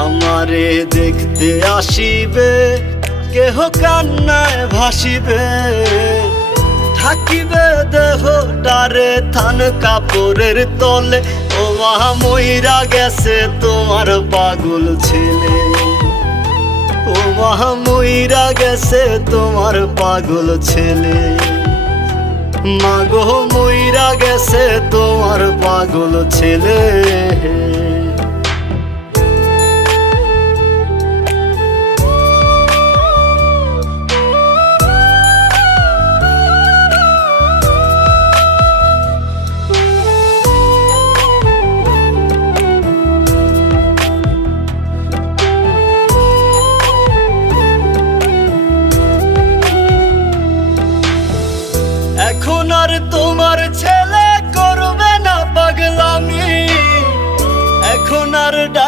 আমারে দেখতে আসিবে, কেহ কান্নায় ভাসিবে, থাকিবে দেহটারে থান কাপড়ের তলে। ও মা মইরা গেছে তোমার পাগল ছেলে, ও মা মইরা গেছে তোমার পাগল ছেলে, মাগো মইরা গেছে তোমার পাগল ছেলে। এখন আর তোমার ছেলে করবে না পাগলামি, এখন আর